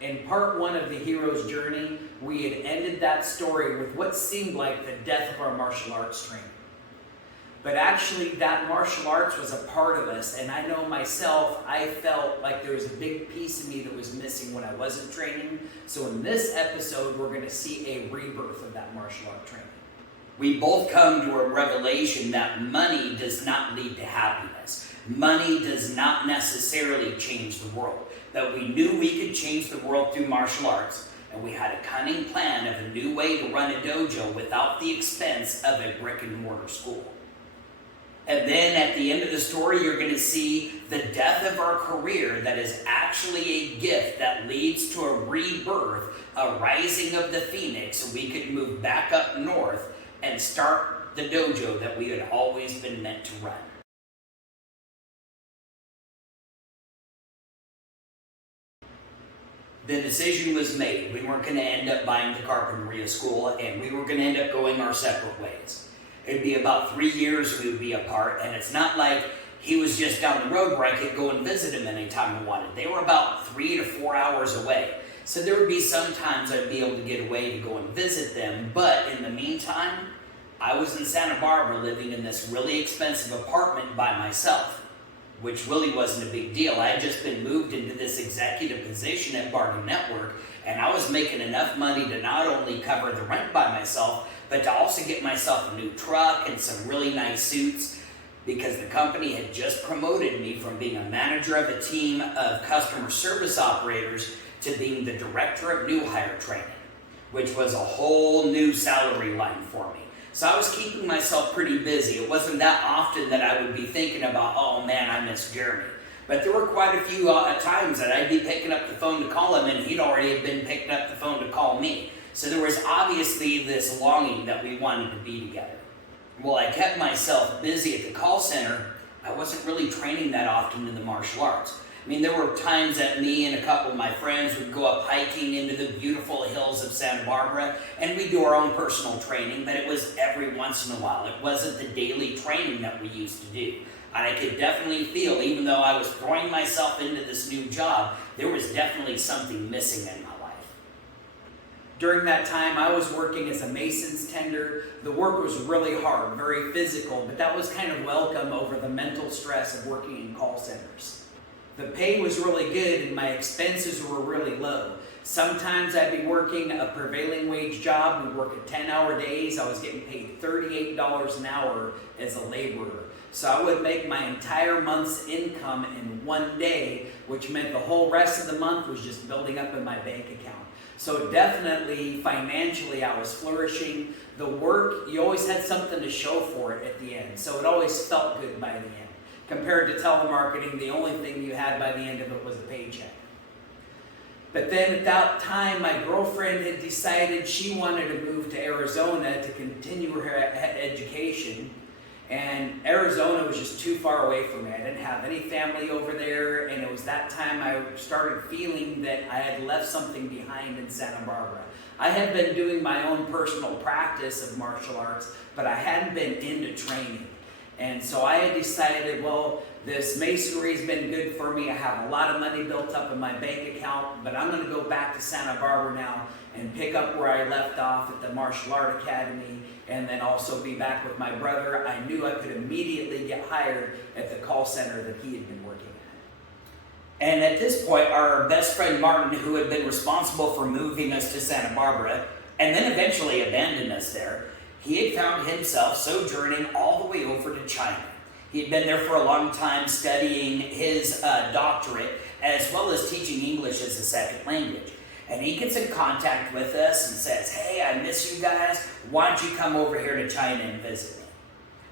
In part one of the hero's journey, we had ended that story with what seemed like the death of our martial arts training. But actually, that martial arts was a part of us, and I know myself, I felt like there was a big piece of me that was missing when I wasn't training. So in this episode, we're going to see a rebirth of that martial art training. We both come to a revelation that money does not lead to happiness. Money does not necessarily change the world. That we knew we could change the world through martial arts, and we had a cunning plan of a new way to run a dojo without the expense of a brick and mortar school. And then at the end of the story, you're going to see the death of our career that is actually a gift that leads to a rebirth, a rising of the phoenix, so we could move back up north and start the dojo that we had always been meant to run. The decision was made. We weren't going to end up buying the carpentry school, and we were going to end up going our separate ways. It'd be about 3 years we would be apart, and it's not like he was just down the road where I could go and visit him anytime I wanted. They were about 3 to 4 hours away. So there would be some times I'd be able to get away to go and visit them, but in the meantime, I was in Santa Barbara living in this really expensive apartment by myself, which really wasn't a big deal. I had just been moved into this executive position at Bargain Network, and I was making enough money to not only cover the rent by myself, but to also get myself a new truck and some really nice suits, because the company had just promoted me from being a manager of a team of customer service operators to being the director of new hire training, which was a whole new salary line for me. So I was keeping myself pretty busy. It wasn't that often that I would be thinking about, oh man, I miss Jeremy. But there were quite a few times that I'd be picking up the phone to call him, and he'd already been picking up the phone to call me. So there was obviously this longing that we wanted to be together. Well, I kept myself busy at the call center. I wasn't really training that often in the martial arts. I mean, there were times that me and a couple of my friends would go up hiking into the beautiful hills of Santa Barbara, and we'd do our own personal training, but it was every once in a while. It wasn't the daily training that we used to do. And I could definitely feel, even though I was throwing myself into this new job, there was definitely something missing in my life. During that time, I was working as a mason's tender. The work was really hard, very physical, but that was kind of welcome over the mental stress of working in call centers. The pay was really good and my expenses were really low. Sometimes I'd be working a prevailing wage job. We'd work at 10-hour days. I was getting paid $38 an hour as a laborer. So I would make my entire month's income in one day, which meant the whole rest of the month was just building up in my bank account. So definitely, financially, I was flourishing. The work, you always had something to show for it at the end. So it always felt good by the end. Compared to telemarketing, the only thing you had by the end of it was a paycheck. But then at that time, my girlfriend had decided she wanted to move to Arizona to continue her education. And Arizona was just too far away from me. I didn't have any family over there, and it was that time I started feeling that I had left something behind in Santa Barbara. I had been doing my own personal practice of martial arts, but I hadn't been into training. And so I had decided, well, this masonry's been good for me. I have a lot of money built up in my bank account, but I'm going to go back to Santa Barbara now and pick up where I left off at the Martial Art Academy, and then also be back with my brother. I knew I could immediately get hired at the call center that he had been working at. And at this point, our best friend Martin, who had been responsible for moving us to Santa Barbara, and then eventually abandoned us there, he had found himself sojourning all the way over to China. He had been there for a long time studying his doctorate, as well as teaching English as a second language. And he gets in contact with us and says, hey, I miss you guys. Why don't you come over here to China and visit me?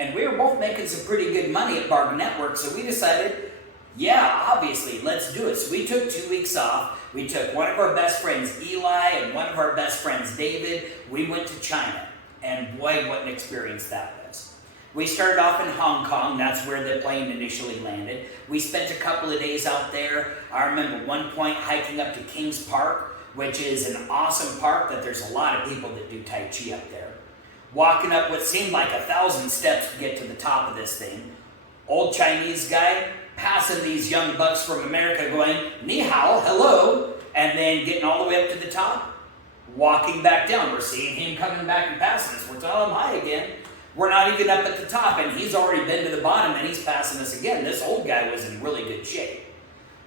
And we were both making some pretty good money at Bargain Network, so we decided, yeah, obviously, let's do it. So we took 2 weeks off. We took one of our best friends, Eli, and one of our best friends, David. We went to China. And boy, what an experience that was. We started off in Hong Kong. That's where the plane initially landed. We spent a couple of days out there. I remember one point hiking up to King's Park, which is an awesome park that there's a lot of people that do Tai Chi up there. Walking up what seemed like 1,000 steps to get to the top of this thing. Old Chinese guy passing these young bucks from America going, ni hao, hello. and then getting all the way up to the top, walking back down. We're seeing him coming back and passing us. We're telling him hi again. We're not even up at the top, and he's already been to the bottom, and he's passing us again. This old guy was in really good shape.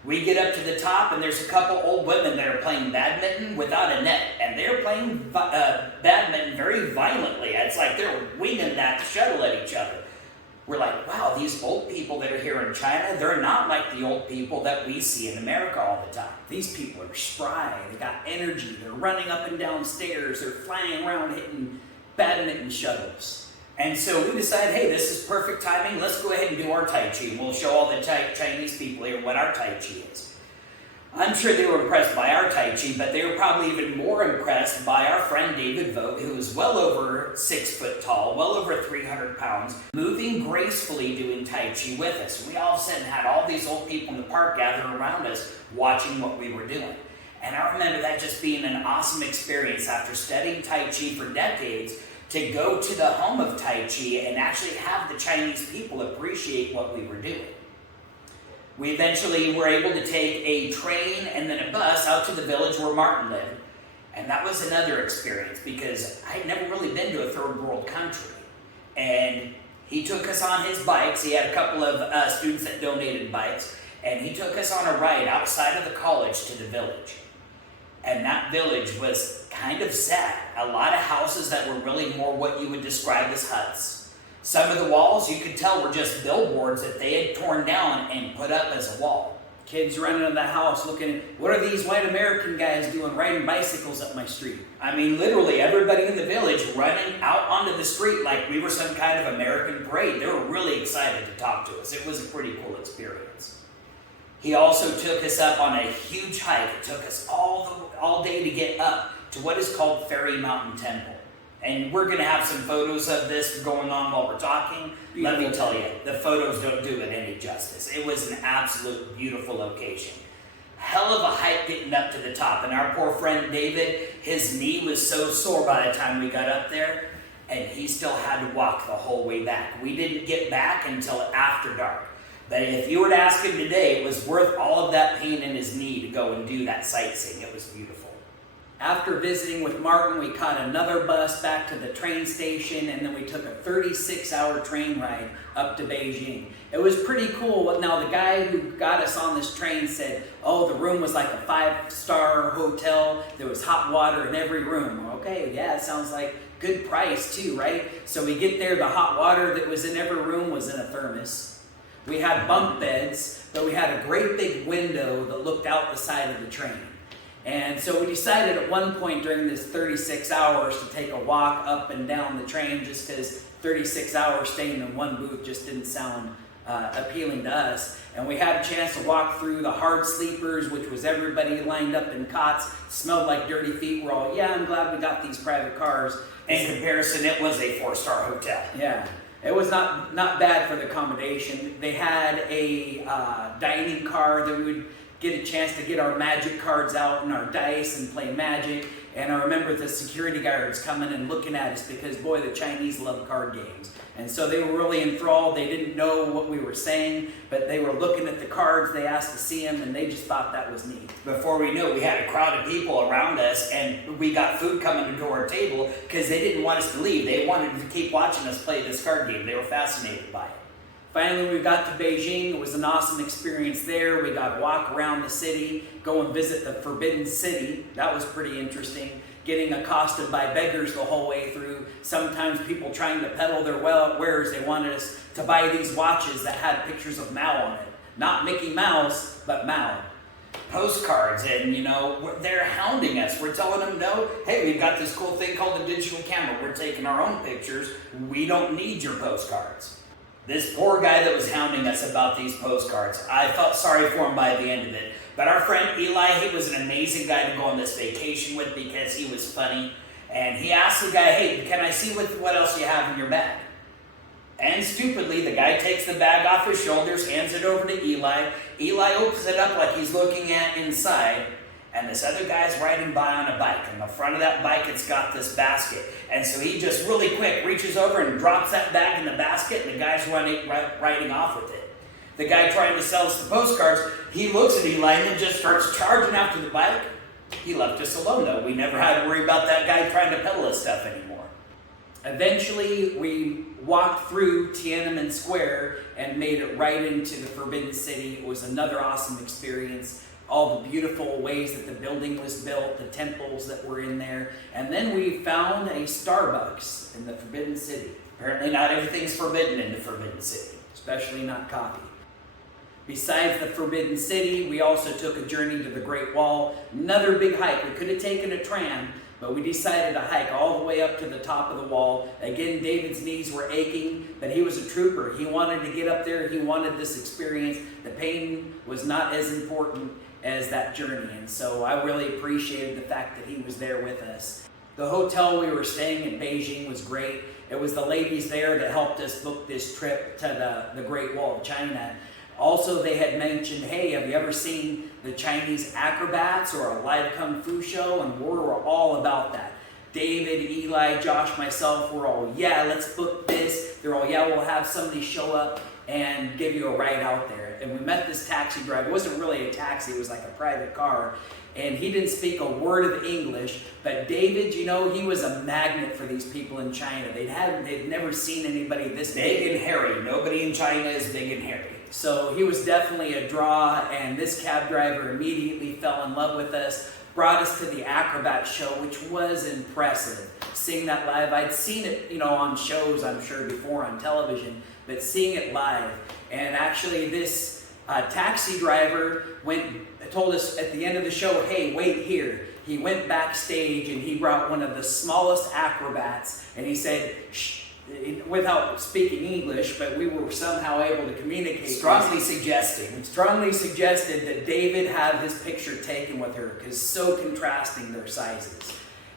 We get up to the top, and there's a couple old women that are playing badminton without a net, and they're playing badminton very violently. It's like they're winging that shuttle at each other. We're like, wow, these old people that are here in China, they're not like the old people that we see in America all the time. These people are spry, they got energy, they're running up and down stairs, they're flying around hitting badminton shuttles. And so we decided, hey, this is perfect timing. Let's go ahead and do our Tai Chi. We'll show all the Chinese people here what our Tai Chi is. I'm sure they were impressed by our Tai Chi, but they were probably even more impressed by our friend David Vogt, who was well over 6 foot tall, well over 300 pounds, moving gracefully doing Tai Chi with us. We all of a sudden had all these old people in the park gathering around us watching what we were doing. And I remember that just being an awesome experience after studying Tai Chi for decades, to go to the home of Tai Chi and actually have the Chinese people appreciate what we were doing. We eventually were able to take a train and then a bus out to the village where Martin lived. And that was another experience because I'd never really been to a third world country. And he took us on his bikes. He had a couple of students that donated bikes. And he took us on a ride outside of the college to the village. And that village was kind of sad. A lot of houses that were really more what you would describe as huts. Some of the walls you could tell were just billboards that they had torn down and put up as a wall. Kids running in the house looking, what are these white American guys doing riding bicycles up my street? I mean, literally everybody in the village running out onto the street like we were some kind of American parade. They were really excited to talk to us. It was a pretty cool experience. He also took us up on a huge hike. It took us all day to get up to what is called Fairy Mountain Temple. And we're going to have some photos of this going on while we're talking. Let me tell you, the photos don't do it any justice. It was an absolute beautiful location. Hell of a hike getting up to the top. And our poor friend David, his knee was so sore by the time we got up there, and he still had to walk the whole way back. We didn't get back until after dark. But if you were to ask him today, it was worth all of that pain in his knee to go and do that sightseeing. It was beautiful. After visiting with Martin, we caught another bus back to the train station, and then we took a 36-hour train ride up to Beijing. It was pretty cool. Now, the guy who got us on this train said, oh, the room was like a 5-star hotel. There was hot water in every room. Okay, yeah, it sounds like good price too, right? So we get there, the hot water that was in every room was in a thermos. We had bunk beds, but we had a great big window that looked out the side of the train. And so we decided at one point during this 36 hours to take a walk up and down the train just because 36 hours staying in one booth just didn't sound appealing to us. And we had a chance to walk through the hard sleepers, which was everybody lined up in cots, smelled like dirty feet. We're all, yeah, I'm glad we got these private cars. In comparison, it was a 4-star hotel. Yeah. It was not bad for the accommodation. They had a dining car that we would get a chance to get our magic cards out and our dice and play magic. And I remember the security guards coming and looking at us because, boy, the Chinese love card games. And so they were really enthralled. They didn't know what we were saying, but they were looking at the cards. They asked to see them, and they just thought that was neat. Before we knew it, we had a crowd of people around us, and we got food coming to our table because they didn't want us to leave. They wanted to keep watching us play this card game. They were fascinated by it. Finally, we got to Beijing. It was an awesome experience there. We got to walk around the city, go and visit the Forbidden City. That was pretty interesting. Getting accosted by beggars the whole way through. Sometimes people trying to peddle their wares. They wanted us to buy these watches that had pictures of Mao on it. Not Mickey Mouse, but Mao. Postcards, and they're hounding us. We're telling them, no, hey, we've got this cool thing called a digital camera. We're taking our own pictures. We don't need your postcards. This poor guy that was hounding us about these postcards, I felt sorry for him by the end of it. But our friend Eli, he was an amazing guy to go on this vacation with because he was funny. And he asked the guy, hey, can I see what else you have in your bag? And stupidly, the guy takes the bag off his shoulders, hands it over to Eli. Eli opens it up like he's looking at inside. And this other guy's riding by on a bike. And the front of that bike, it's got this basket. And so he just really quick reaches over and drops that bag in the basket, and the guy's riding off with it. The guy trying to sell us the postcards, he looks at Eli and just starts charging after the bike. He left us alone though. We never had to worry about that guy trying to peddle us stuff anymore. Eventually, we walked through Tiananmen Square and made it right into the Forbidden City. It was another awesome experience. All the beautiful ways that the building was built, the temples that were in there. And then we found a Starbucks in the Forbidden City. Apparently not everything's forbidden in the Forbidden City. Especially not coffee. Besides the Forbidden City, we also took a journey to the Great Wall. Another big hike. We could have taken a tram, but we decided to hike all the way up to the top of the wall. Again, David's knees were aching, but he was a trooper. He wanted to get up there. He wanted this experience. The pain was not as important as that journey, and so I really appreciated the fact that he was there with us. The hotel we were staying in Beijing was great. It was the ladies there that helped us book this trip to the Great Wall of China. Also, they had mentioned, hey, have you ever seen the Chinese acrobats or a live kung fu show? And we were all about that. David, Eli, Josh, myself, we're all, yeah, let's book this. They're all, yeah, we'll have somebody show up and give you a ride out there. And we met this taxi driver. It wasn't really a taxi, it was like a private car. And he didn't speak a word of English, but David, you know, he was a magnet for these people in China. They'd never seen anybody this Big and hairy. Nobody in China is big and hairy. So he was definitely a draw, and this cab driver immediately fell in love with us, brought us to the acrobat show, which was impressive. Seeing that live, I'd seen it, you know, on shows, I'm sure, before on television, but seeing it live. And actually this taxi driver told us at the end of the show, hey, wait here. He went backstage and he brought one of the smallest acrobats, and he said, shh, without speaking English, but we were somehow able to communicate. Strongly suggested that David have his picture taken with her, because so contrasting their sizes.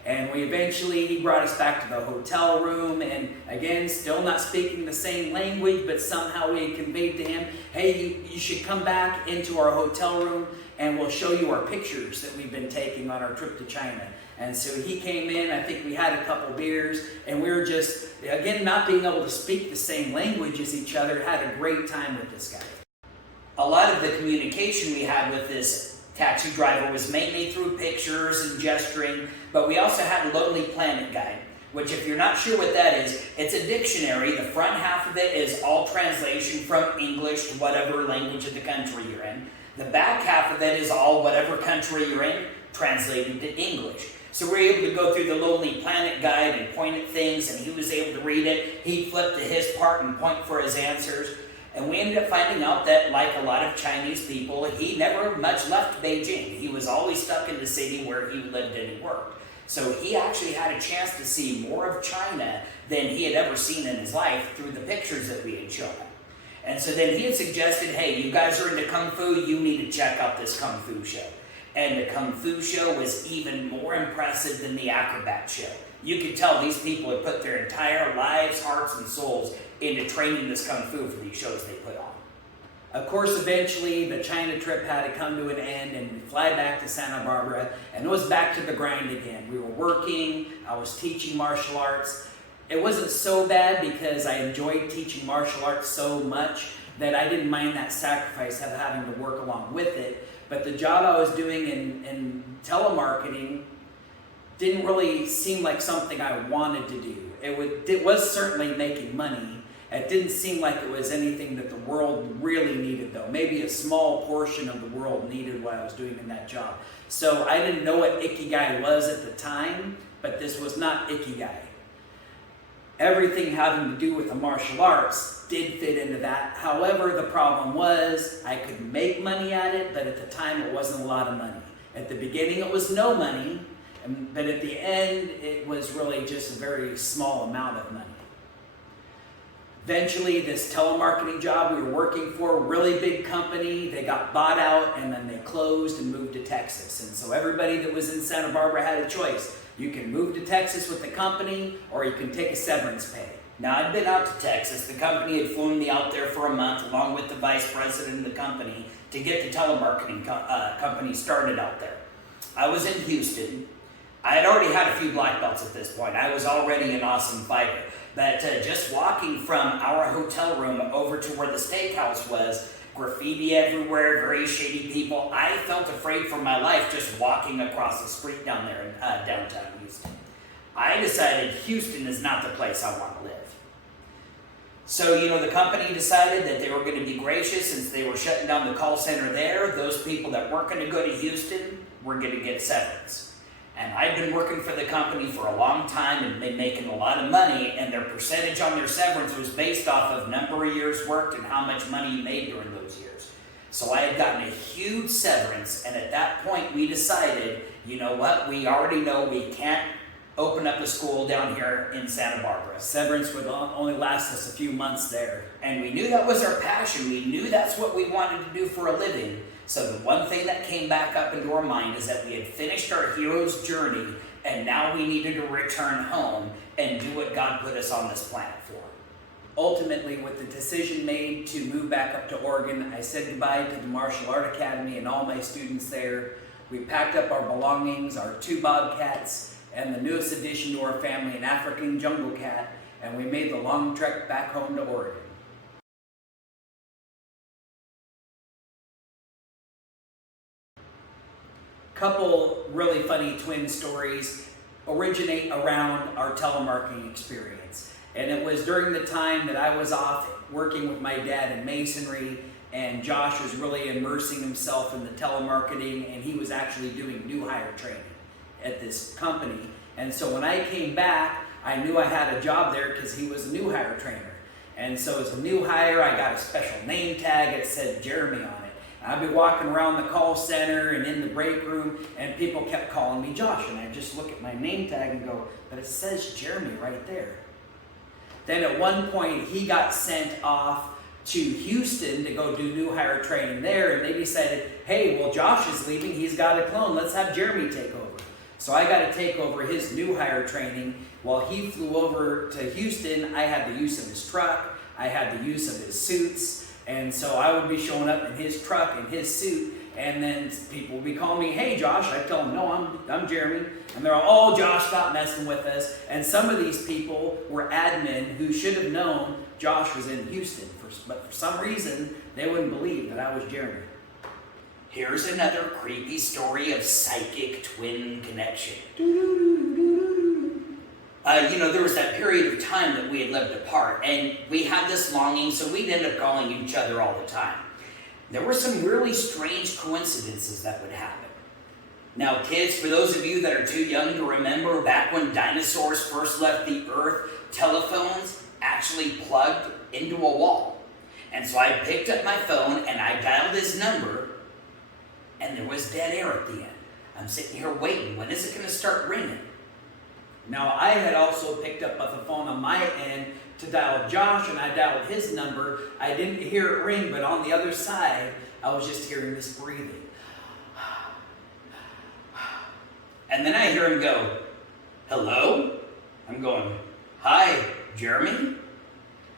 And he brought us back to the hotel room, and again, still not speaking the same language, but somehow we had conveyed to him, hey, you should come back into our hotel room and we'll show you our pictures that we've been taking on our trip to China. And so he came in, I think we had a couple beers, and we were just, again, not being able to speak the same language as each other, had a great time with this guy. A lot of the communication we had with this taxi driver was mainly through pictures and gesturing, but we also had a Lonely Planet guide, which, if you're not sure what that is, it's a dictionary. The front half of it is all translation from English to whatever language of the country you're in. The back half of it is all whatever country you're in, translated to English. So we're able to go through the Lonely Planet guide and point at things, and he was able to read it. He'd flip to his part and point for his answers. And we ended up finding out that, like a lot of Chinese people, he never much left Beijing. He was always stuck in the city where he lived and worked. So he actually had a chance to see more of China than he had ever seen in his life through the pictures that we had shown him. And so then he had suggested, hey, you guys are into Kung Fu, you need to check out this Kung Fu show. And the Kung Fu show was even more impressive than the acrobat show. You could tell these people had put their entire lives, hearts, and souls into training this Kung Fu for these shows they put on. Of course, eventually the China trip had to come to an end, and we fly back to Santa Barbara, and it was back to the grind again. We were working, I was teaching martial arts. It wasn't so bad because I enjoyed teaching martial arts so much that I didn't mind that sacrifice of having to work along with it. But the job I was doing in telemarketing didn't really seem like something I wanted to do. It was certainly making money. It didn't seem like it was anything that the world really needed, though. Maybe a small portion of the world needed what I was doing in that job. So I didn't know what Ikigai was at the time, but this was not Ikigai. Everything having to do with the martial arts did fit into that. However, the problem was I could make money at it, but at the time it wasn't a lot of money. At the beginning it was no money, but at the end it was really just a very small amount of money. Eventually, this telemarketing job we were working for, really big company, they got bought out and then they closed and moved to Texas. And so everybody that was in Santa Barbara had a choice. You can move to Texas with the company, or you can take a severance pay. Now, I'd been out to Texas. The company had flown me out there for a month, along with the vice president of the company, to get the telemarketing company started out there. I was in Houston. I had already had a few black belts at this point. I was already an awesome fighter. But just walking from our hotel room over to where the steakhouse was, graffiti everywhere, very shady people. I felt afraid for my life just walking across the street down there in downtown Houston. I decided Houston is not the place I want to live. So, the company decided that they were going to be gracious since they were shutting down the call center there. Those people that weren't going to go to Houston were going to get severance. And I'd been working for the company for a long time and been making a lot of money, and their percentage on their severance was based off of number of years worked and how much money you made during those years. So I had gotten a huge severance, and at that point we decided, you know what, we already know we can't open up a school down here in Santa Barbara. Severance would only last us a few months there. And we knew that was our passion. We knew that's what we wanted to do for a living. So the one thing that came back up into our mind is that we had finished our hero's journey, and now we needed to return home and do what God put us on this planet for. Ultimately, with the decision made to move back up to Oregon, I said goodbye to the Martial Art Academy and all my students there. We packed up our belongings, our 2 bobcats, and the newest addition to our family, an African jungle cat, and we made the long trek back home to Oregon. Couple really funny twin stories originate around our telemarketing experience. And it was during the time that I was off working with my dad in masonry, and Josh was really immersing himself in the telemarketing, and he was actually doing new hire training at this company. And so when I came back, I knew I had a job there because he was a new hire trainer. And so as a new hire, I got a special name tag that said Jeremy on it. And I'd be walking around the call center and in the break room, and people kept calling me Josh. And I'd just look at my name tag and go, but it says Jeremy right there. Then at one point, he got sent off to Houston to go do new hire training there, and they decided, hey, well, Josh is leaving, he's got a clone, let's have Jeremy take over. So I got to take over his new hire training. While he flew over to Houston, I had the use of his truck, I had the use of his suits, and so I would be showing up in his truck, in his suit, and then people would be calling me, hey Josh, I tell them, no, I'm Jeremy, and they're all, oh Josh, stop messing with us. And some of these people were admin who should have known Josh was in Houston, but for some reason, they wouldn't believe that I was Jeremy. Here's another creepy story of psychic twin connection. There was that period of time that we had lived apart, and we had this longing, so we'd end up calling each other all the time. There were some really strange coincidences that would happen. Now, kids, for those of you that are too young to remember, back when dinosaurs first left the earth, telephones actually plugged into a wall. And so I picked up my phone and I dialed his number, and there was dead air at the end. I'm sitting here waiting. When is it going to start ringing? Now, I had also picked up the phone on my end to dial Josh, and I dialed his number. I didn't hear it ring, but on the other side, I was just hearing this breathing. And then I hear him go, hello? I'm going, hi, Jeremy?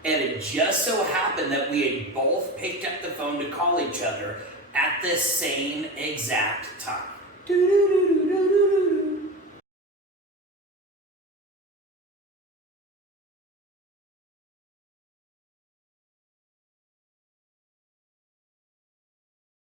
And it just so happened that we had both picked up the phone to call each other at the same exact time.